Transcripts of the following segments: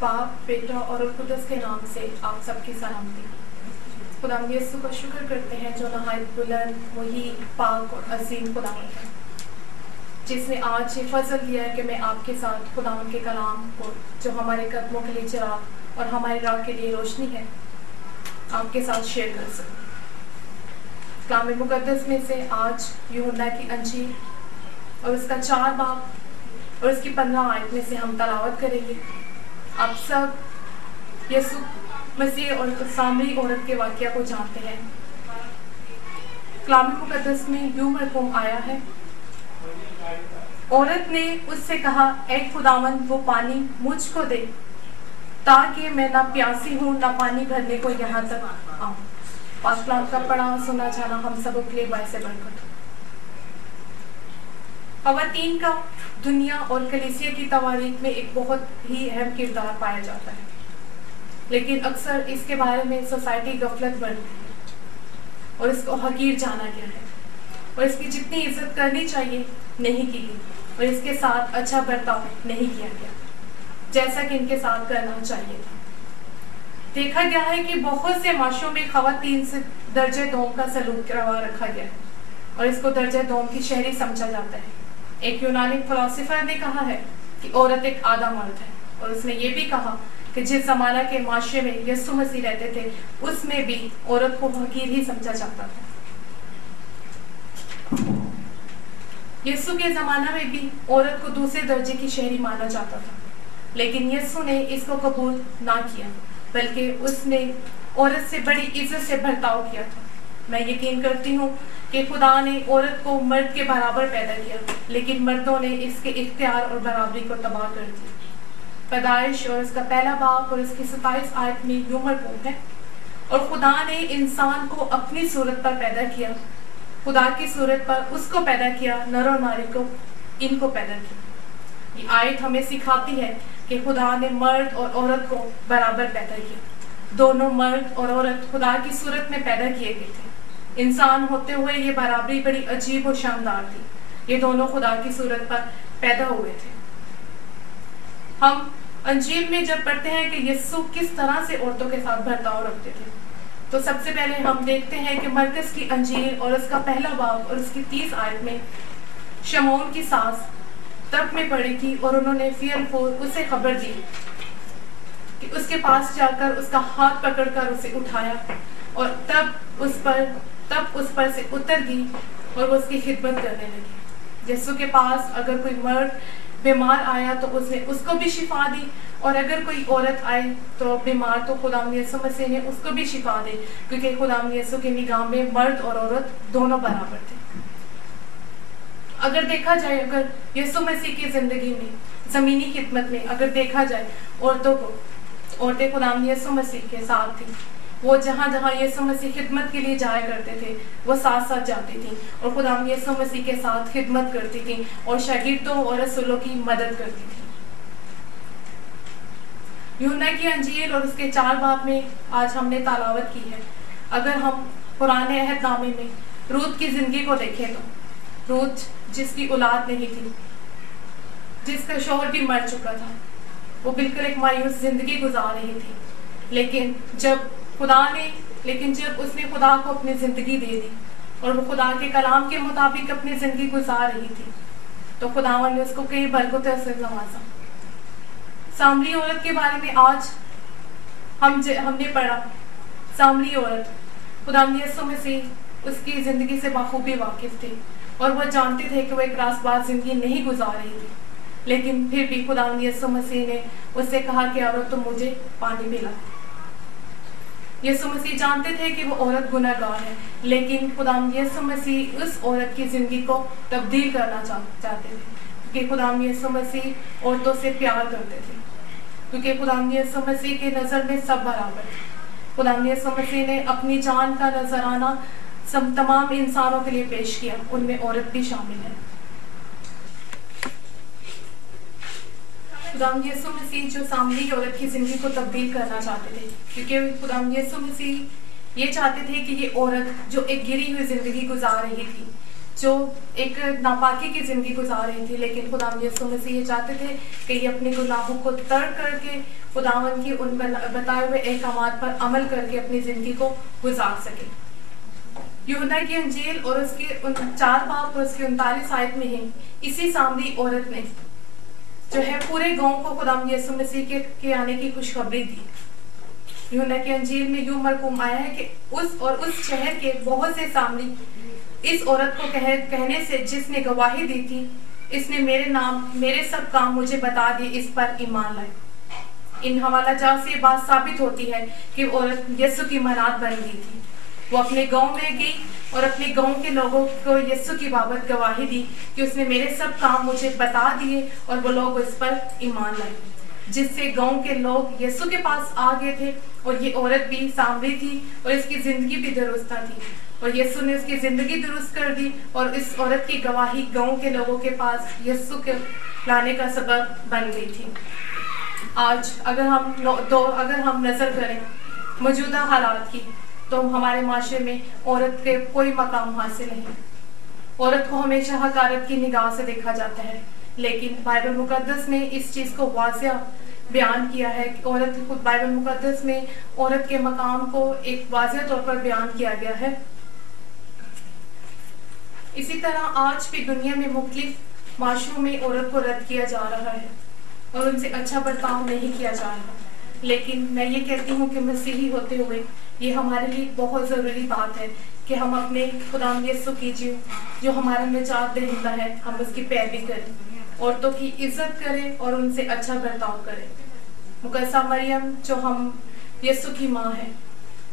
बाप, बेटा और रुह कुद्दस के नाम से आप सबकी सलामती। खुदावंद यीशु का शुक्र करते हैं जो नहायत बुलंद, मुहीब, पाक और अजीम खुदावंद है, जिसने आज ये फजल दिया है कि मैं आपके साथ खुदावंद के कलाम को, जो हमारे कदमों के लिए चिराग और हमारी राह के लिए रोशनी है, आपके साथ शेयर कर सकूं। कलाम मुकद्दस में से आज यूहन्ना की अंजील और उसका 4 बाब और उसकी 15 आयत में से हम तलावत करेंगे। आप सब यीशु मसीह और सामरी औरत के वाक़या को जानते हैं। कलाम मुकद्दस में यूं मरकूम आया है, औरत ने उससे कहा, ऐ खुदावंद वो पानी मुझको दे ताकि मैं ना प्यासी हूँ ना पानी भरने को यहाँ तक आऊँ। पाक कलाम का पढ़ा सुना जाना हम सबों के लिए बायस बरकत हो। ख़वातीन का दुनिया और कलीसिया की तवारीख में एक बहुत ही अहम किरदार पाया जाता है, लेकिन अक्सर इसके बारे में सोसाइटी गफलत बरती है और इसको हकीर जाना गया है और इसकी जितनी इज्जत करनी चाहिए नहीं की गई और इसके साथ अच्छा बर्ताव नहीं किया गया जैसा कि इनके साथ करना चाहिए था। देखा गया है कि बहुत से माशों में ख़वातीन से दर्जे दोम का सलूक करवा रखा गया है और इसको दर्जे दोम की शहरी समझा जाता है। एक यूनानी फिलोसोफर ने कहा है कि औरत एक आधा मर्द है और उसने ये भी कहा कि जिस जमाना के माशरे में यीशु मसीह रहते थे उसमें भी औरत को हकीर ही समझा जाता था। यीशु के ज़माना में भी औरत को दूसरे दर्जे की शहरी माना जाता था, लेकिन यीशु ने इसको कबूल ना किया, बल्कि उसने औरत से बड़ी इज्जत से बर्ताव किया था। मैं यकीन करती हूँ कि खुदा ने औरत को मर्द के बराबर पैदा किया, लेकिन मर्दों ने इसके इख्तियार और बराबरी को तबाह कर दिया। पैदाइश और इसका 1 बाब और इसकी 27 आयत में यूं मरकूम है, और खुदा ने इंसान को अपनी सूरत पर पैदा किया, खुदा की सूरत पर उसको पैदा किया, नर और नारी को इनको पैदा किया। ये आयत हमें सिखाती है कि खुदा ने मर्द और औरत को बराबर पैदा किया। दोनों मर्द और औरत खुदा की सूरत में पैदा किए गए थे। इंसान होते हुए ये बराबरी बड़ी अजीब और शानदार थी। ये दोनों खुदा की सूरत पर पैदा हुए थे। हम अंजील में जब पढ़ते हैं कि यीशु किस तरह से औरतों के साथ बर्ताव रखते थे, तो सबसे पहले हम देखते हैं कि मरकस की अंजील और उसका 1 बाब और उसकी 30 आयत में शमौन की सास तब में पड़ी थी और उन्होंने फियरफोर उसे खबर दी कि उसके पास जाकर उसका हाथ पकड़कर उसे उठाया और तब उस पर से उतर गई और वो उसकी खिदमत करने लगी। यीशु के पास अगर कोई मर्द बीमार आया तो उसने उसको भी शिफा दी, और अगर कोई औरत आए तो बीमार तो खुदावंद यीशु मसीह ने उसको भी शिफा दी, क्योंकि खुदावंद यीशु की निगाह में मर्द और औरत दोनों बराबर थे। अगर देखा जाए, अगर यीशु मसीह की ज़िंदगी में ज़मीनी खिदमत में अगर देखा जाए औरतें खुदावंद यीशु मसीह के साथ थी। वो जहाँ जहाँ यीशु मसीह खिदमत के लिए जाया करते थे वो साथ साथ जाती थी और खुदावंद यीशु मसीह के साथ खिदमत करती थी और शागिर्दों और रसूलों की मदद करती थी। यूहन्ना की अंजील और उसके 4 बाब में आज हमने तलावत की है। अगर हम पुराने अहदनामे में रूत की ज़िंदगी को देखें तो रूत जिसकी औलाद नहीं थी, जिसका शौहर भी मर चुका था, वो बिल्कुल एक मायूस ज़िंदगी गुजार रही थी, लेकिन जब उसने खुदा को अपनी ज़िंदगी दे दी और वो खुदा के कलाम के मुताबिक अपनी ज़िंदगी गुजार रही थी, तो खुदावन ने उसको कई बरकतों से नवाजा। सामरी औरत के बारे में आज हमने पढ़ा। सामरी औरत खुदावंद यीशु मसीह उसकी ज़िंदगी से बखूबी वाकिफ़ थे और वह जानते थे कि वो एक रास्तबाज ज़िंदगी नहीं गुजार रही थी, लेकिन फिर भी खुदावंद यीशु मसीह ने उससे कहा कि औरत तुम मुझे पानी पिला। यीशु मसीह जानते थे कि वो औरत गुनहगार है, लेकिन खुदावंद यीशु मसीह उस औरत की ज़िंदगी को तब्दील करना चाहते थे, क्योंकि खुदावंद यीशु मसीह औरतों से प्यार करते थे, क्योंकि खुदावंद यीशु मसीह के नज़र में सब बराबर थे। खुदावंद यीशु मसीह ने अपनी जान का नजराना तमाम इंसानों के लिए पेश किया, उनमें औरत भी शामिल है। खुदावंद यीशु मसीह जो सामरी औरत की ज़िंदगी को तब्दील करना चाहते थे, क्योंकि खुदावंद यीशु मसीह ये चाहते थे कि ये औरत जो एक गिरी हुई ज़िंदगी गुजार रही थी, जो एक नापाकी की ज़िंदगी गुजार रही थी, लेकिन खुदावंद यीशु मसीह ये चाहते थे कि ये अपने गुनाहों को तर्क करके खुदावंद की उन बताए हुए अहकामात पर अमल करके अपनी ज़िंदगी को गुजार सके। यूहन्ना की अंजील और उसके 4 बाब और उसकी 39 आयत में है, इसी सामरी औरत ने जो है पूरे गांव को खुदावंद यीशु मसीह के आने की खुशखबरी दी। यूहन्ना की अंजील में यूं मरकूम आया है कि उस शहर के बहुत से सामरी इस औरत को कहने से जिसने गवाही दी थी, इसने मेरे सब काम मुझे बता दिए, इस पर ईमान लाए। इन हवाला जात से ये बात साबित होती है कि औरत यीशु की मनात बन गई थी। वो अपने गांव में गई और अपने गांव के लोगों को यीशु की बाबत गवाही दी कि उसने मेरे सब काम मुझे बता दिए, और वो लोग इस पर ईमान लाए, जिससे गांव के लोग यीशु के पास आ गए थे। और ये औरत भी सामरी थी और इसकी जिंदगी भी दुरुस्त थी, और यीशु ने उसकी जिंदगी दुरुस्त कर दी, और इस औरत की गवाही गांव के लोगों के पास यीशु के लाने का सबब बन गई थी। आज अगर हम नजर करें मौजूदा हालात की, तो हमारे माशरे में औरत के कोई मकाम हासिल नहीं। औरत को हमेशा हकारत की निगाह से देखा जाता है, लेकिन बाइबल मुकद्दस में इस चीज को वाज़िया बयान किया है कि बाइबल मुकद्दस में औरत के मकाम को एक वाज़िया तौर पर बयान किया गया है। इसी तरह आज भी दुनिया में मुख्तलिफ माशरों में औरत को रद्द किया जा रहा है और उनसे अच्छा बर्ताव नहीं किया जा रहा। लेकिन मैं ये कहती हूँ कि मसीही होते हुए ये हमारे लिए बहुत ज़रूरी बात है कि हम अपने खुदावंद यीशु कीजिए जो हमारा निजात दहिंदा है, हम उसकी पैरवी करें, औरतों की इज्जत करें और उनसे अच्छा बर्ताव करें। मुकद्दसा मरियम जो हम यीशु की माँ है,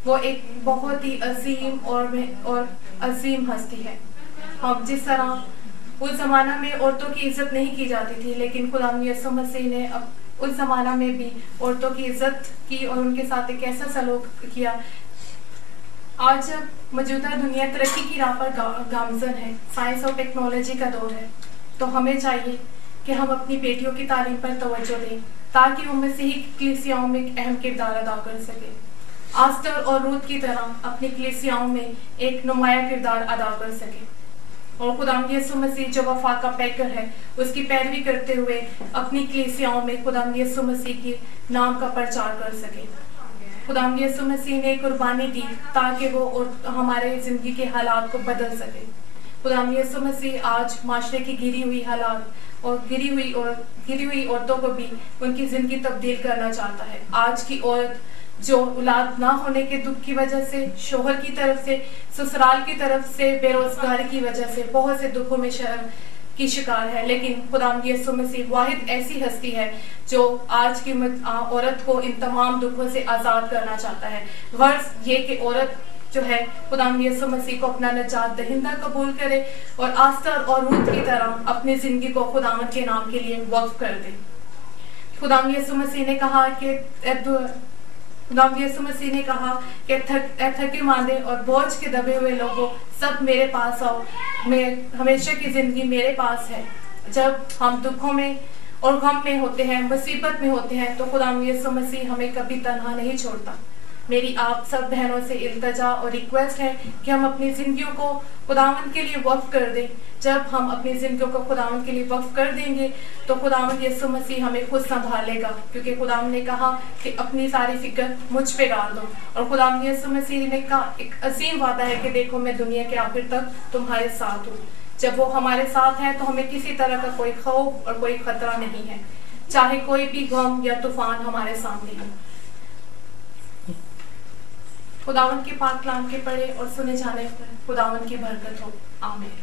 वो एक बहुत ही अजीम और अजीम हस्ती है। हम जिस तरह उस ज़माना में औरतों की इज्जत नहीं की जाती थी, लेकिन खुदावंद यीशु मसीह ने अब उस ज़माना में भी औरतों की इज्जत की और उनके साथ एक ऐसा सलूक किया। आज जब मौजूदा दुनिया तरक्की की राह पर गामजन है, साइंस और टेक्नोलॉजी का दौर है, तो हमें चाहिए कि हम अपनी बेटियों की तालीम पर तवज्जो दें ताकि वो मसीही कलीसियाओं में एक अहम किरदार अदा कर सके। आस्तर और रूत की तरह अपनी कलीसियाओं में एक नुमाया किरदार अदा कर सके, और खुदावंद यीशु मसीह जो वफा का पैकर है उसकी पैरवी करते हुए अपनी कलीसियाओं में खुदावंद यीशु मसीह के नाम का प्रचार कर सके। खुदावंद यीशु मसीह ने कुर्बानी दी ताकि वो और हमारे ज़िंदगी के हालात को बदल सके। खुदावंद यीशु मसीह आज माशरे की गिरी हुई हालात और गिरी हुई औरतों को भी उनकी ज़िंदगी तब्दील करना चाहता है। आज की औरत जो औलाद ना होने के दुख की वजह से, शोहर की तरफ से, ससुराल की तरफ से, बेरोजगारी की वजह से बहुत से दुखों में की शिकार है, लेकिन खुदावंद यीशु मसीह वाहिद ऐसी हस्ती है जो आज की औरत को इन तमाम दुखों से आज़ाद करना चाहता है। गर्ज ये कि औरत जो है खुदावंद यीशु मसीह को अपना निजात दहिंदा कबूल करे और आस्तर और रूत की तरह अपनी ज़िंदगी को खुदावंद के नाम के लिए वक्फ कर दे। खुदावंद यीशु मसीह ने कहा कि थके मांदे और बोझ के दबे हुए लोगों, सब मेरे पास आओ, मैं हमेशा की ज़िंदगी मेरे पास है। जब हम दुखों में और गम में होते हैं, मुसीबत में होते हैं, तो खुदावंद यीशु मसीह हमें कभी तन्हा नहीं छोड़ता। मेरी आप सब बहनों से इल्तजा और रिक्वेस्ट है कि हम अपनी ज़िंदगियों को खुदावंद के लिए वक्फ कर दें। जब हम अपनी ज़िंदगियों को खुदावंद के लिए वक्फ कर देंगे तो खुदावंद यीशु मसीह हमें खुद संभालेगा, क्योंकि खुदावंद ने कहा कि अपनी सारी फिक्र मुझ पे डाल दो। और खुदावंद यीशु मसीह ने कहा एक असीम वादा है कि देखो मैं दुनिया के आखिर तक तुम्हारे साथ हूँ। जब वो हमारे साथ है तो हमें किसी तरह का कोई खौफ और कोई खतरा नहीं है, चाहे कोई भी गम या तूफान हमारे सामने हो। खुदावंद के पाक कलाम के पढ़े और सुने जाने पर खुदावंद की बरकत हो। आमीन।